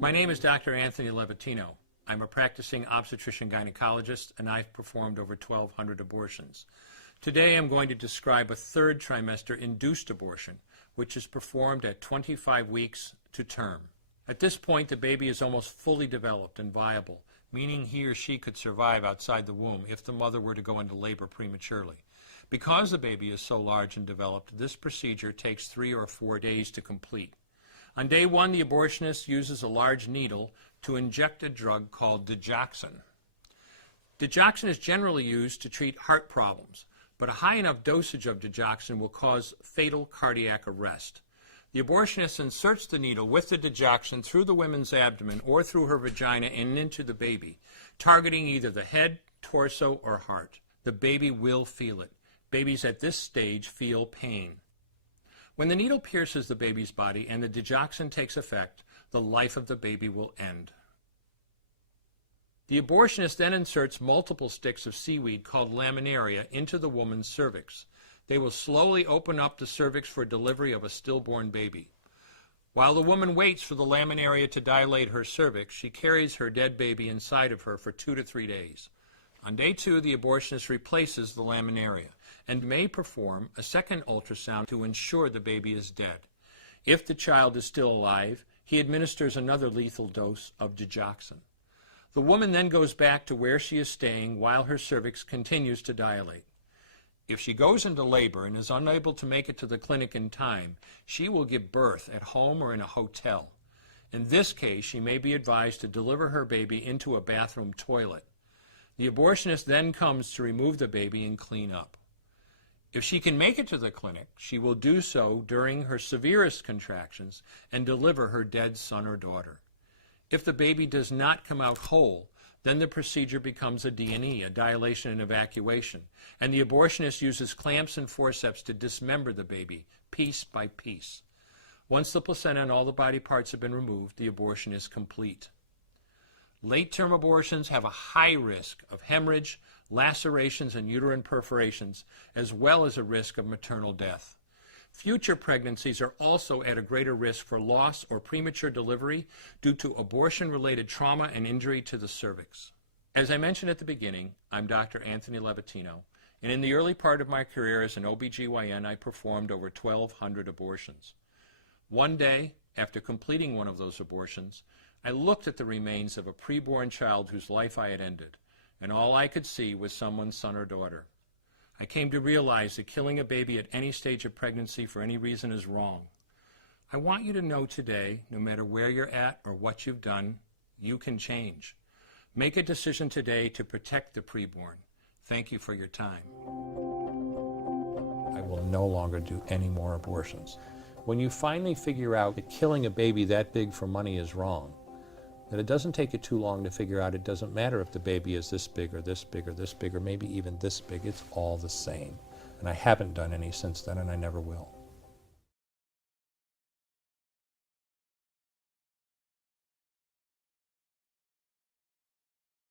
My name is Dr. Anthony Levatino. I'm a practicing obstetrician-gynecologist, and I've performed over 1,200 abortions. Today I'm going to describe a third trimester induced abortion, which is performed at 25 weeks to term. At this point, the baby is almost fully developed and viable, meaning he or she could survive outside the womb if the mother were to go into labor prematurely. Because the baby is so large and developed, this procedure takes 3 or 4 days to complete. On day 1, the abortionist uses a large needle to inject a drug called digoxin. Digoxin is generally used to treat heart problems, but a high enough dosage of digoxin will cause fatal cardiac arrest. The abortionist inserts the needle with the digoxin through the woman's abdomen or through her vagina and into the baby, targeting either the head, torso, or heart. The baby will feel it. Babies at this stage feel pain. When the needle pierces the baby's body and the digoxin takes effect, the life of the baby will end. The abortionist then inserts multiple sticks of seaweed called laminaria into the woman's cervix. They will slowly open up the cervix for delivery of a stillborn baby. While the woman waits for the laminaria to dilate her cervix, she carries her dead baby inside of her for 2 to 3 days. On day 2, the abortionist replaces the laminaria and may perform a second ultrasound to ensure the baby is dead. If the child is still alive, he administers another lethal dose of digoxin. The woman then goes back to where she is staying while her cervix continues to dilate. If she goes into labor and is unable to make it to the clinic in time, she will give birth at home or in a hotel. In this case, she may be advised to deliver her baby into a bathroom toilet. The abortionist then comes to remove the baby and clean up. If she can make it to the clinic, she will do so during her severest contractions and deliver her dead son or daughter. If the baby does not come out whole, then the procedure becomes a D&E, a dilation and evacuation, and the abortionist uses clamps and forceps to dismember the baby, piece by piece. Once the placenta and all the body parts have been removed, the abortion is complete. Late-term abortions have a high risk of hemorrhage, lacerations, and uterine perforations, as well as a risk of maternal death. Future pregnancies are also at a greater risk for loss or premature delivery due to abortion-related trauma and injury to the cervix. As I mentioned at the beginning, I'm Dr. Anthony Levatino, and in the early part of my career as an OBGYN, I performed over 1,200 abortions. One day, after completing one of those abortions, I looked at the remains of a preborn child whose life I had ended, and all I could see was someone's son or daughter. I came to realize that killing a baby at any stage of pregnancy for any reason is wrong. I want you to know today, no matter where you're at or what you've done, you can change. Make a decision today to protect the preborn. Thank you for your time. I will no longer do any more abortions. When you finally figure out that killing a baby that big for money is wrong, that it doesn't take you too long to figure out it doesn't matter if the baby is this big or this big or this big or maybe even this big, it's all the same. And I haven't done any since then, and I never will.